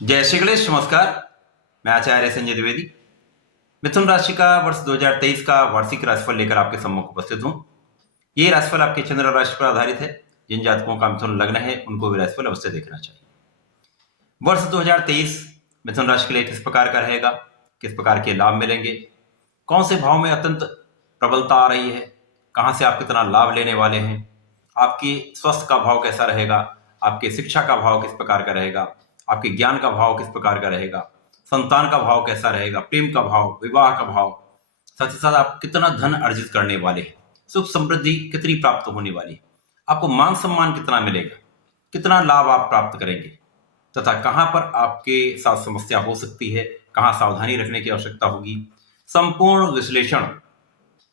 जय श्री गणेश। नमस्कार, मैं आचार्य संजय द्विवेदी मिथुन राशि का वर्ष 2023 का वार्षिक राशिफल लेकर आपके सम्मुख उपस्थित हूं। ये राशिफल आपके चंद्र राशि पर आधारित है। जिन जातकों का मिथुन लग्न है उनको भी राशिफल अवश्य देखना चाहिए। वर्ष 2023 मिथुन राशि के लिए किस प्रकार का रहेगा, किस प्रकार के लाभ मिलेंगे, कौन से भाव में अत्यंत प्रबलता आ रही है, कहां से आप कितना लाभ लेने वाले हैं, आपकी स्वास्थ्य का भाव कैसा रहेगा, आपके शिक्षा का भाव किस प्रकार का रहेगा, आपके ज्ञान का भाव किस प्रकार का रहेगा, संतान का भाव कैसा रहेगा, प्रेम का भाव, विवाह का भाव, साथ ही साथ आप कितना धन अर्जित करने वाले हैं, सुख समृद्धि कितनी प्राप्त होने वाली है, आपको मान सम्मान कितना मिलेगा, कितना लाभ आप प्राप्त करेंगे तथा कहां पर आपके साथ समस्या हो सकती है, कहां सावधानी रखने की आवश्यकता होगी। संपूर्ण विश्लेषण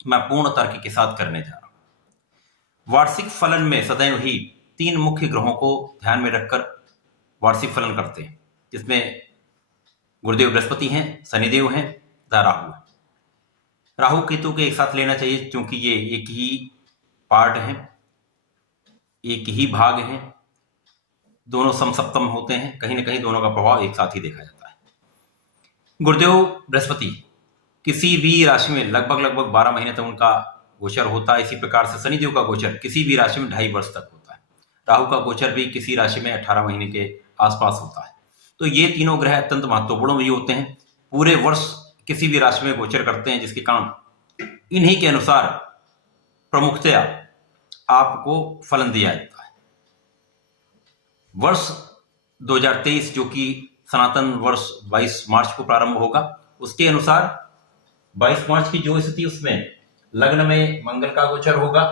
मैं पूर्ण तर्क के साथ करने जा रहा हूं। वार्षिक फलन में सदैव ही 3 मुख्य ग्रहों को ध्यान में रखकर वार्षिक फलन करते हैं, जिसमें गुरुदेव बृहस्पति हैं, शनिदेव हैं तथा राहु है। राहु केतु के एक साथ लेना चाहिए क्योंकि ये एक ही पार्ट हैं, एक ही भाग हैं, दोनों समसप्तम होते हैं, कहीं ना कहीं दोनों का प्रभाव एक साथ ही देखा जाता है। गुरुदेव बृहस्पति किसी भी राशि में लगभग 12 महीने तक उनका गोचर होता है। इसी प्रकार से शनिदेव का गोचर किसी भी राशि में 2.5 वर्ष तक होता है। राहु का गोचर भी किसी राशि में 18 महीने के आसपास होता है। तो ये तीनों ग्रह अत्यंत महत्वपूर्ण भी होते हैं, पूरे वर्ष किसी भी राशि में गोचर करते हैं, जिसके कारण इन्हीं के अनुसार प्रमुखतया आपको फलन दिया जाता है। वर्ष 2023 जो कि सनातन वर्ष 22 मार्च को प्रारंभ होगा, उसके अनुसार 22 मार्च की जो स्थिति उसमें लग्न में मंगल का गोचर होगा,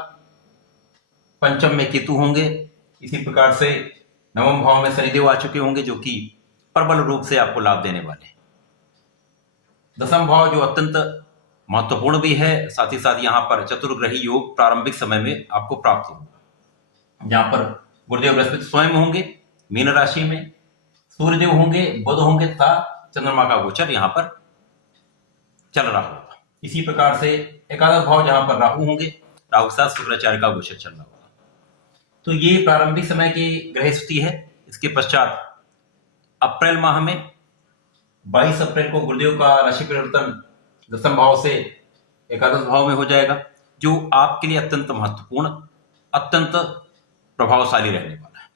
पंचम में केतु होंगे, इसी प्रकार से नवम भाव में शनिदेव आ चुके होंगे जो कि प्रबल रूप से आपको लाभ देने वाले हैं। दसम भाव जो अत्यंत महत्वपूर्ण भी है, साथ ही साथ यहाँ पर चतुर्ग्रही योग प्रारंभिक समय में आपको प्राप्त होगा, जहां पर गुरुदेव बृहस्पति स्वयं होंगे मीन राशि में, सूर्यदेव होंगे, बुध होंगे तथा चंद्रमा का गोचर यहाँ पर चल रहा होगा। इसी प्रकार से एकादश भाव जहां पर राहु होंगे, राहु के साथ शुक्राचार्य का गोचर चल रहा होगा। तो ये प्रारंभिक समय की ग्रह स्थिति है। इसके पश्चात अप्रैल माह में 22 अप्रैल को गुरुदेव का राशि परिवर्तन दसम भाव से एकादश भाव में हो जाएगा, जो आपके लिए अत्यंत महत्वपूर्ण, अत्यंत प्रभावशाली रहने वाला है।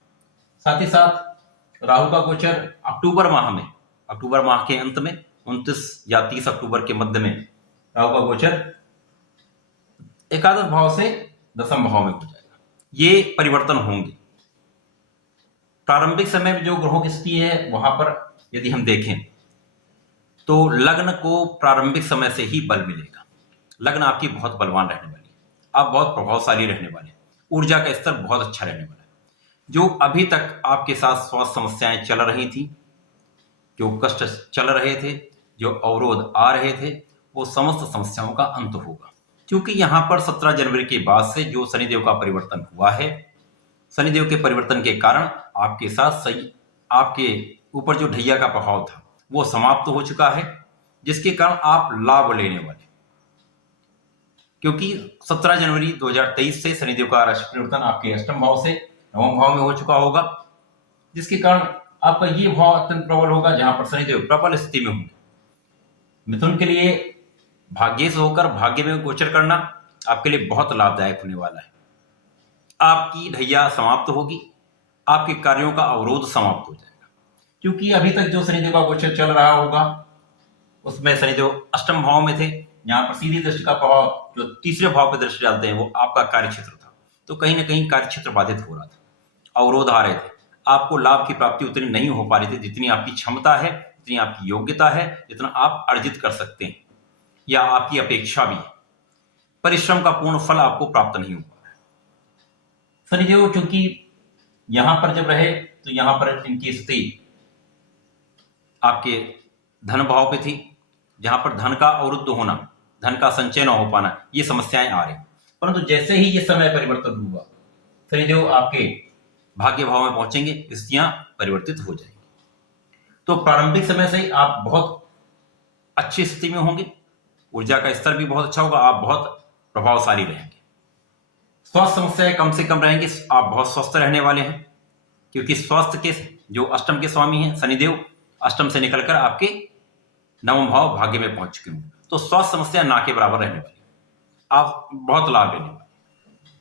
साथ ही साथ राहु का गोचर अक्टूबर माह में, अक्टूबर माह के अंत में 29 या 30 अक्टूबर के मध्य में राहु का गोचर एकादश भाव से दसम भाव में हो जाएगा। ये परिवर्तन होंगे। प्रारंभिक समय में जो ग्रहों की स्थिति है वहां पर यदि हम देखें तो लग्न को प्रारंभिक समय से ही बल मिलेगा। लग्न आपकी बहुत बलवान रहने वाली है, आप बहुत प्रभावशाली रहने वाले हैं, ऊर्जा का स्तर बहुत अच्छा रहने वाला है। जो अभी तक आपके साथ स्वास्थ्य समस्याएं चल रही थी, जो कष्ट चल रहे थे, जो अवरोध आ रहे थे, वो समस्त समस्याओं का अंत होगा। क्योंकि यहाँ पर 17 जनवरी के बाद से जो शनिदेव का परिवर्तन हुआ है, शनिदेव के परिवर्तन के कारण आपके साथ सही, आपके ऊपर जो ढैया का प्रभाव था वो समाप्त हो चुका है, जिसके कारण आप लाभ लेने वाले। क्योंकि 17 जनवरी 2023 से शनिदेव का राशि परिवर्तन आपके अष्टम भाव से नवम भाव में हो चुका होगा, जिसके कारण आपका ये भाव अत्यंत प्रबल होगा, जहां पर शनिदेव प्रबल स्थिति में होंगे। मिथुन के लिए भाग्य से होकर भाग्य में गोचर करना आपके लिए बहुत लाभदायक होने वाला है। आपकी ढैया समाप्त होगी, आपके कार्यों का अवरोध समाप्त हो जाएगा। क्योंकि अभी तक जो शनिदेव का गोचर चल रहा होगा उसमें शनिदेव अष्टम भाव में थे, यहाँ पर सीधी दृष्टि का प्रभाव जो तीसरे भाव पर दृष्टि डालते हैं वो आपका कार्य क्षेत्र था, तो कहीं ना कहीं कार्य क्षेत्र बाधित हो रहा था, अवरोध आ रहे थे, आपको लाभ की प्राप्ति उतनी नहीं हो पा रही थी जितनी आपकी क्षमता है, जितनी आपकी योग्यता है, जितना आप अर्जित कर सकते हैं या आपकी अपेक्षा भी है। परिश्रम का पूर्ण फल आपको प्राप्त नहीं हो पा रहा है। शनिदेव चूंकि यहां पर जब रहे तो यहां पर इनकी स्थिति आपके धन भाव पे थी, जहां पर धन का अवरुद्ध होना, धन का संचय न हो पाना, ये समस्याएं आ रही। परंतु जैसे ही ये समय परिवर्तन हुआ, शनिदेव आपके भाग्य भाव में पहुंचेंगे, स्थितियां परिवर्तित हो जाएंगी। तो प्रारंभिक समय से ही आप बहुत अच्छी स्थिति में होंगे, ऊर्जा का स्तर भी बहुत अच्छा होगा, आप बहुत प्रभावशाली रहेंगे। स्वास्थ्य समस्याएं कम से कम रहेंगी, आप बहुत स्वस्थ रहने वाले हैं, क्योंकि स्वास्थ्य के जो अष्टम के स्वामी हैं शनिदेव, अष्टम से निकलकर आपके नवम भाव भाग्य में पहुंच चुके होंगे। तो स्वास्थ्य समस्या ना के बराबर रहने वाली, आप बहुत लाभ लेने वाले।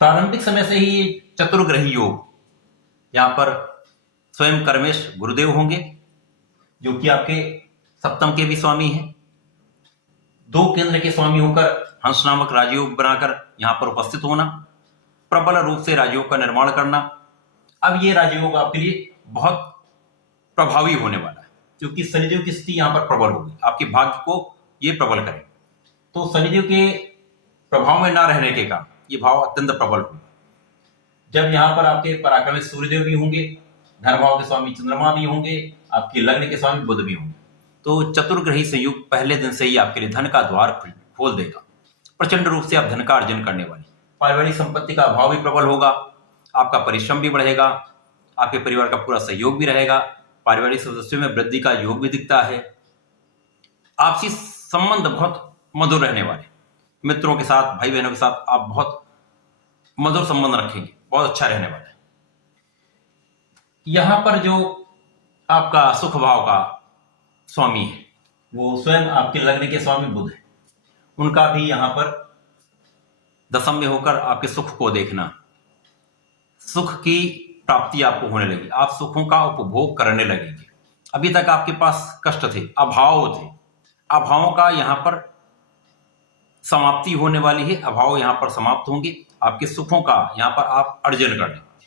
प्रारंभिक समय से ही चतुर्ग्रही योग, यहां पर स्वयं कर्मेश गुरुदेव होंगे जो कि आपके सप्तम के भी स्वामी हैं। 2 केंद्र के स्वामी होकर हंस नामक राजयोग बनाकर यहां पर उपस्थित होना, प्रबल रूप से राजयोग का निर्माण करना। अब ये राजयोग आपके लिए बहुत प्रभावी होने वाला है क्योंकि शनिदेव की स्थिति यहां पर प्रबल होगी, आपके भाग्य को ये प्रबल करेगा। तो शनिदेव के प्रभाव में ना रहने के कारण ये भाव अत्यंत प्रबल होगा। जब यहां पर आपके पराक्रमी सूर्यदेव भी होंगे, धन भाव के स्वामी चंद्रमा भी होंगे, आपके लग्न के स्वामी बुध भी होंगे, तो चतुर्ग्रही संयोग पहले दिन से ही आपके लिए धन का द्वार खोल देगा। प्रचंड रूप से आप धन का अर्जन करने वाले। पारिवारिक संपत्ति का भाव भी प्रबल होगा, आपका परिश्रम भी बढ़ेगा, आपके परिवार का पूरा सहयोग भी रहेगा, पारिवारिक सदस्यों में वृद्धि का योग भी दिखता है। आपसी संबंध बहुत मधुर रहने वाले, मित्रों के साथ, भाई बहनों के साथ आप बहुत मधुर संबंध रखेंगे, बहुत अच्छा रहने वाला है। यहां पर जो आपका सुख भाव का स्वामी है वो स्वयं आपके लग्न के स्वामी बुध है, उनका भी यहां पर दशम में होकर आपके सुख को देखना, सुख की प्राप्ति आपको होने लगी, आप सुखों का उपभोग करने लगेंगे। अभी तक आपके पास कष्ट थे, अभाव थे, अभावों का यहां पर समाप्ति होने वाली है, अभाव यहां पर समाप्त होंगे, आपके सुखों का यहां पर आप अर्जन करने वाले।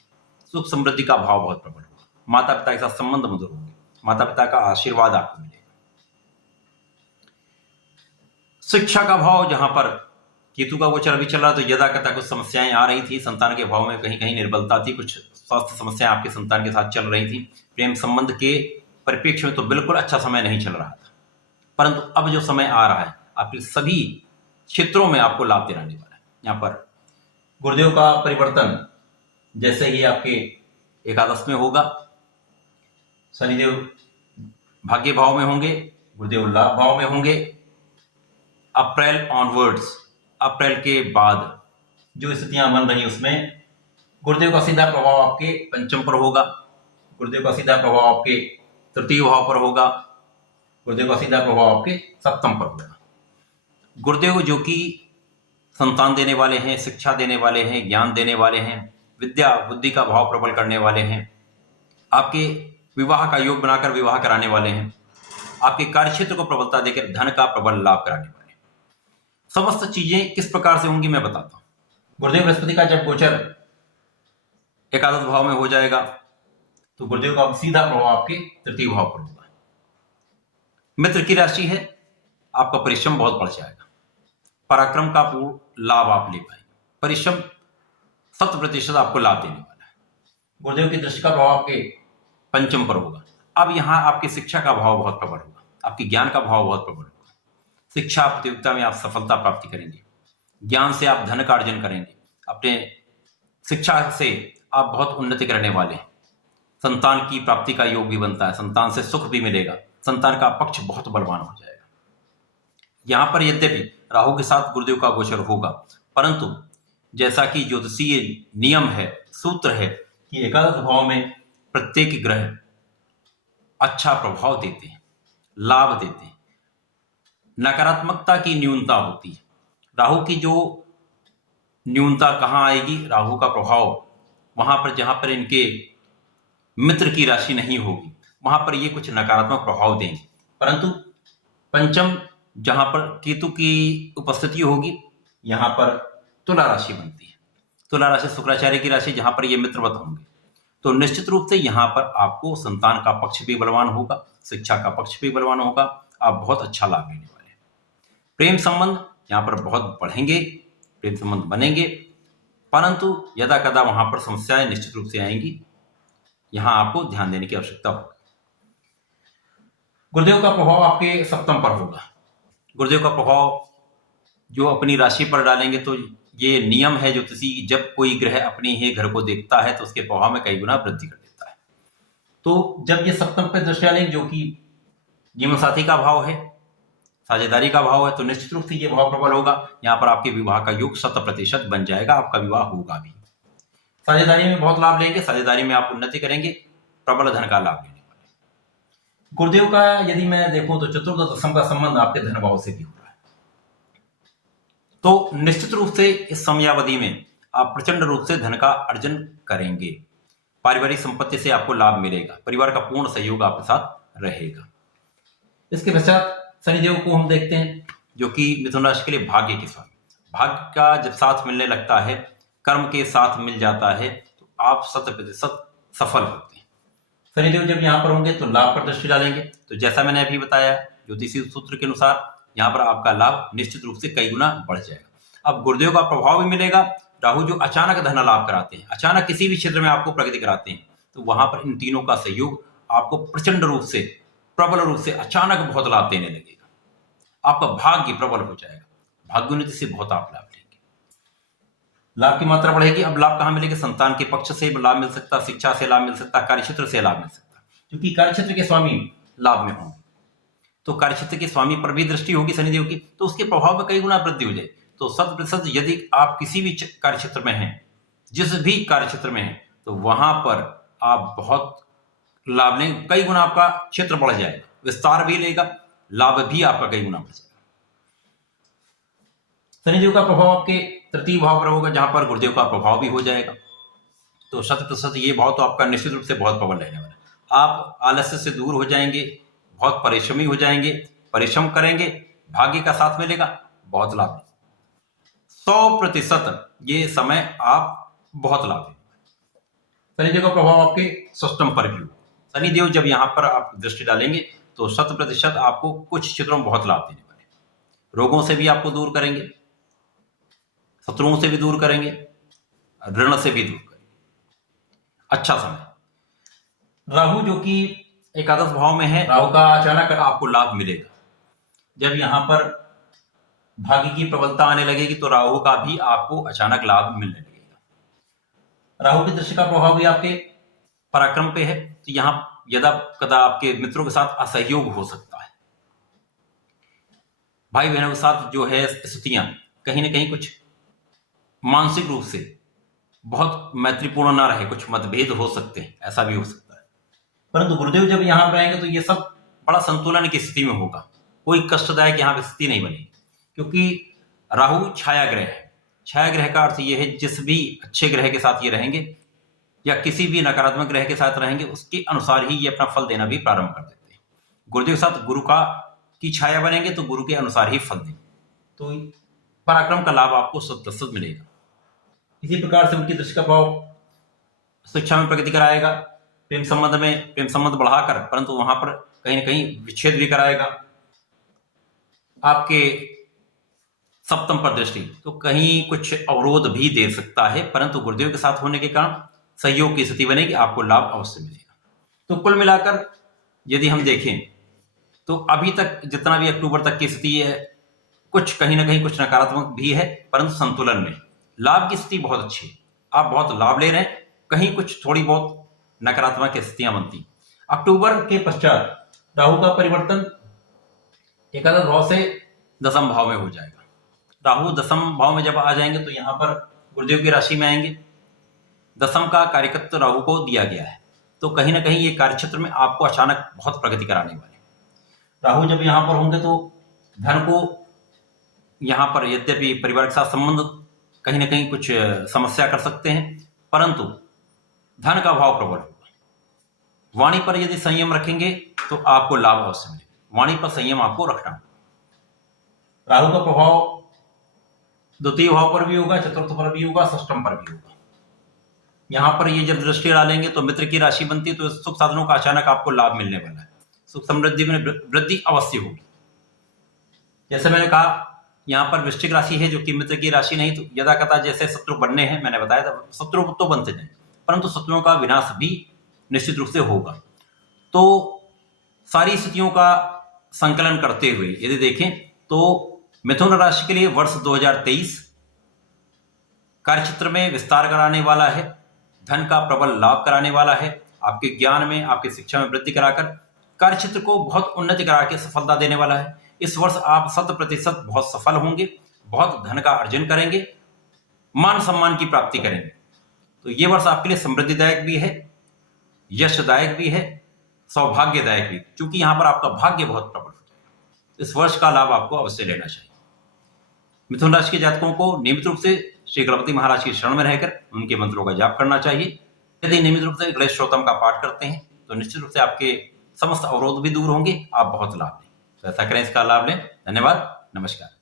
सुख समृद्धि का भाव बहुत प्रबल होगा, माता पिता के साथ संबंध मधुर होंगे, माता पिता का आशीर्वाद आपको मिलेगा। शिक्षा का भाव जहां पर केतु का गोचर अभी चल रहा, तो यदा कथा कुछ समस्याएं आ रही थी, संतान के भाव में कहीं कहीं निर्बलता थी, कुछ स्वास्थ्य समस्याएं आपके संतान के साथ चल रही थी। प्रेम संबंध के परिप्रेक्ष्य में तो बिल्कुल अच्छा समय नहीं चल रहा था, परंतु अब जो समय आ रहा है आपके सभी क्षेत्रों में आपको लाभ दिलाने वाला है। यहाँ पर गुरुदेव का परिवर्तन जैसे ही आपके एकादश में होगा, शनिदेव भाग्य भाव में होंगे, गुरुदेव लाभ भाव में होंगे। अप्रैल ऑनवर्ड्स, अप्रैल के बाद जो स्थितियां बन रही उसमें गुरुदेव का सीधा प्रभाव आपके पंचम पर होगा, गुरुदेव का सीधा प्रभाव आपके तृतीय भाव पर होगा, गुरुदेव का सीधा प्रभाव आपके सप्तम पर होगा। गुरुदेव जो कि संतान देने वाले हैं, शिक्षा देने वाले हैं, ज्ञान देने वाले हैं, विद्या बुद्धि का भाव प्रबल करने वाले हैं, आपके विवाह का योग बनाकर विवाह कराने वाले हैं, आपके कार्यक्षेत्र को प्रबलता देकर धन का प्रबल लाभ कराने वाले हैं। समस्त चीजें किस प्रकार से होंगी मैं बताता हूं। गुरुदेव बृहस्पति का जब गोचर एकादश भाव में हो जाएगा तो गुरुदेव का सीधा प्रभाव आपके तृतीय भाव पर होगा। मित्र की राशि है, आपका परिश्रम बहुत बढ़ जाएगा, पराक्रम का पूर्ण लाभ आप ले पाएंगे, परिश्रम 100% आपको लाभ देने वाला है। गुरुदेव की दृष्टि का प्रभाव आपके पंचम पर होगा। अब यहां आपकी शिक्षा का भाव बहुत प्रबल होगा, आपके ज्ञान का भाव बहुत प्रबल होगा। शिक्षा प्रतियोगिता में आप सफलता प्राप्ति करेंगे, ज्ञान से आप धन का अर्जन करेंगे, अपने शिक्षा से आप बहुत उन्नति करने वाले हैं। संतान की प्राप्ति का योग भी बनता है, संतान से सुख भी मिलेगा, संतान का पक्ष बहुत बलवान हो जाएगा। यहां पर यद्यपि राहु के साथ गुरुदेव का गोचर होगा, परंतु जैसा कि ज्योतिषीय नियम है, सूत्र है कि एकादश भाव में प्रत्येक ग्रह अच्छा प्रभाव देते हैं, लाभ देते हैं, नकारात्मकता की न्यूनता होती है। राहु की जो न्यूनता कहां आएगी, राहु का प्रभाव वहां पर जहां पर इनके मित्र की राशि नहीं होगी, वहां पर ये कुछ नकारात्मक प्रभाव देंगे। परंतु पंचम जहां पर केतु की उपस्थिति होगी, यहां पर तुला राशि बनती है, तुला राशि शुक्राचार्य की राशि, जहां पर ये मित्रवत होंगे, तो निश्चित रूप से यहां पर आपको संतान का पक्ष भी बलवान होगा, शिक्षा का पक्ष भी बलवान होगा, आप बहुत अच्छा लाभ लेने वाले हैं। प्रेम संबंध यहां पर बहुत बढ़ेंगे, प्रेम संबंध बनेंगे, परंतु यदा कदा वहां पर समस्याएं निश्चित रूप से आएंगी, यहां आपको ध्यान देने की आवश्यकता होगी। गुरुदेव का प्रभाव आपके सप्तम पर होगा। गुरुदेव का प्रभाव जो अपनी राशि पर डालेंगे, तो ये नियम है ज्योतिषी, जब कोई ग्रह अपने ही घर को देखता है तो उसके प्रभाव में कई गुना वृद्धि कर देता है। तो जब ये सप्तम पर दृष्टि डालेंगे, जो कि जीवन साथी का भाव है, साझेदारी का भाव है, तो निश्चित रूप से ये भाव प्रबल होगा। यहाँ पर आपके विवाह का योग 100% बन जाएगा, आपका विवाह होगा भी। साझेदारी में बहुत लाभ लेंगे, साझेदारी में आप उन्नति करेंगे, प्रबल धन का लाभ लेने वाले। गुरुदेव का यदि मैं देखूं तो चतुर्थ दशम का संबंध आपके धन भाव से भी हो रहा है, तो निश्चित रूप से इस समयावधि में आप प्रचंड रूप से धन का अर्जन करेंगे। पारिवारिक संपत्ति से आपको लाभ मिलेगा, परिवार का पूर्ण सहयोग आपके साथ रहेगा। इसके पश्चात शनिदेव को हम देखते हैं, जो कि मिथुन राशि के लिए भाग्य के स्वामी। भाग्य का जब साथ मिलने लगता है, कर्म के साथ मिल जाता है, तो आप 100% सफल होते हैं। शनिदेव जब यहाँ पर होंगे तो लाभ पर दृष्टि डालेंगे, तो जैसा मैंने अभी बताया ज्योतिषीय सूत्र के अनुसार यहाँ पर आपका लाभ निश्चित रूप से कई गुना बढ़ जाएगा। अब गुरुदेव का प्रभाव भी मिलेगा। राहु जो अचानक धन लाभ कराते हैं, अचानक किसी भी क्षेत्र में आपको प्रगति कराते हैं, तो वहां पर इन तीनों का सहयोग आपको प्रचंड रूप से, प्रबल रूप से अचानक बहुत लाभ देने लगेगा। आपका भाग्य प्रबल हो जाएगा, भाग्योन्नति से बहुत आप लाभ लेंगे, लाभ की मात्रा बढ़ेगी। अब लाभ कहां मिलेगा? संतान के पक्ष से लाभ मिल सकता, शिक्षा से लाभ मिल सकता, कार्यक्षेत्र से लाभ मिल सकता, क्योंकि कार्यक्षेत्र के स्वामी लाभ में होंगे, तो कार्यक्षेत्र के स्वामी पर भी दृष्टि होगी शनिदेव की, तो उसके प्रभाव में कई गुना वृद्धि हो जाए। तो 100% यदि आप किसी भी कार्यक्षेत्र में हैं, जिस भी कार्यक्षेत्र में हैं, तो वहां पर आप बहुत लाभ लें, कई गुना आपका क्षेत्र बढ़ जाएगा, विस्तार भी लेगा, लाभ भी आपका कई गुना बढ़ जाएगा। शनिदेव का प्रभाव आपके तृतीय भाव पर होगा, जहां पर गुरुदेव का प्रभाव भी हो जाएगा, तो 100% ये भाव तो आपका निश्चित रूप से बहुत प्रबल रहने वाला है। आप आलस्य से दूर हो जाएंगे, बहुत परिश्रमी हो जाएंगे, परिश्रम करेंगे, भाग्य का साथ मिलेगा, बहुत लाभ। 100% ये समय आप बहुत लाभ देंगे। शनिदेव का प्रभाव आपके षष्टम पर भी होगा। शनिदेव जब यहां पर आप दृष्टि डालेंगे तो 100% आपको कुछ क्षेत्रों में बहुत लाभ देने वाले, रोगों से भी आपको दूर करेंगे, शत्रुओं से भी दूर करेंगे, ऋण से भी दूर करेंगे। अच्छा समय। राहु जो कि एकादश भाव में है, राहु का अचानक आपको लाभ मिलेगा। जब यहां पर भाग्य की प्रबलता आने लगेगी तो राहु का भी आपको अचानक लाभ मिलने लगेगा। राहु की दृष्टि का प्रभाव भी आपके पराक्रम पे है, तो यहां यदा कदा आपके मित्रों के साथ असहयोग हो सकता है, भाई बहनों के साथ जो है स्थितियां कहीं ना कहीं कुछ मानसिक रूप से बहुत मैत्रीपूर्ण ना रहे, कुछ मतभेद हो सकते हैं, ऐसा भी हो सकता है। परंतु गुरुदेव जब यहां पर आएंगे तो ये सब बड़ा संतुलन की स्थिति में होगा, कोई कष्टदायक यहां पर स्थिति नहीं बनेगी, क्योंकि राहु छाया ग्रह है। छाया ग्रह का अर्थ यह है जिस भी अच्छे ग्रह के साथ ये रहेंगे या किसी भी नकारात्मक ग्रह के साथ रहेंगे, उसके अनुसार ही ये अपना फल देना भी प्रारंभ कर देते हैं। गुरुदेव के साथ गुरु का की छाया बनेंगे तो गुरु के अनुसार ही फल देंगे, तो पराक्रम का लाभ आपको 100% मिलेगा। इसी प्रकार से उनकी दृष्टि का भाव शिक्षा में प्रगति कराएगा, प्रेम संबंध बढ़ाकर, परंतु वहां पर कहीं ना कहीं विच्छेद भी कराएगा। आपके सप्तम पर दृष्टि तो कहीं कुछ अवरोध भी दे सकता है, परंतु गुरुदेव के साथ होने के कारण सहयोग की स्थिति बनेगी, आपको लाभ अवश्य मिलेगा। तो कुल मिलाकर यदि हम देखें तो अभी तक जितना भी अक्टूबर तक की स्थिति है, कुछ कहीं ना कहीं कुछ नकारात्मक भी है, परंतु संतुलन में लाभ की स्थिति बहुत अच्छी है, आप बहुत लाभ ले रहे हैं। कहीं कुछ थोड़ी बहुत नकारात्मक स्थितियां बनती। अक्टूबर के पश्चात राहु का परिवर्तन एकादश भाव से दसम भाव में हो जाएगा। राहु दसम भाव में जब आ जाएंगे तो यहां पर गुरुदेव की राशि में आएंगे। दसम का कार्यकत्व राहु को दिया गया है, तो कहीं ना कहीं ये कार्यक्षेत्र में आपको अचानक बहुत प्रगति कराने वाले। राहु जब यहां पर होंगे तो धन को यहां पर यद्यपि परिवार के साथ संबंध कहीं ना कहीं कुछ समस्या कर सकते हैं, परंतु धन का भाव प्रबल होगा। वाणी पर यदि संयम रखेंगे तो आपको लाभ अवश्य मिलेगा, वाणी पर संयम आपको रखना होगा। राहु का प्रभाव द्वितीय भाव पर भी होगा, चतुर्थ पर भी होगा, षष्टम पर भी होगा। यहां पर ये जब दृष्टि डालेंगे तो मित्र की राशि बनती है, तो सुख साधनों का अचानक आपको लाभ मिलने वाला है, सुख समृद्धि में वृद्धि अवश्य होगी। जैसे मैंने कहा यहाँ पर वृश्चिक राशि है जो कि मित्र की राशि नहीं, तो यदा कथा जैसे शत्रु बनने हैं, मैंने बताया था शत्रु तो बनते जाए, परंतु शत्रुओं का विनाश भी निश्चित रूप से होगा। तो सारी स्थितियों का संकलन करते हुए यदि देखें तो मिथुन राशि के लिए वर्ष 2023 कार्यक्षेत्र में विस्तार कराने वाला है, धन का प्रबल लाभ कराने वाला है, आपके ज्ञान में, आपकी शिक्षा में वृद्धि कराकर कार्यक्षेत्र को बहुत उन्नति करा के सफलता देने वाला है। इस वर्ष आप 100% बहुत सफल होंगे, बहुत धन का अर्जन करेंगे, मान सम्मान की प्राप्ति करेंगे। तो ये वर्ष आपके लिए समृद्धिदायक भी है, यशदायक भी है, सौभाग्यदायक भी, क्योंकि यहाँ पर आपका भाग्य बहुत प्रबल हो जाएगा। इस वर्ष का लाभ आपको अवश्य लेना चाहिए। मिथुन राशि के जातकों को नियमित रूप से श्री गणपति महाराज की शरण में रहकर उनके मंत्रों का जाप करना चाहिए। यदि नियमित रूप से गणेश स्तोत्रम का पाठ करते हैं तो निश्चित रूप से आपके समस्त अवरोध भी दूर होंगे, आप बहुत लाभ लें। तो ऐसा करें, इसका लाभ लें। धन्यवाद, नमस्कार।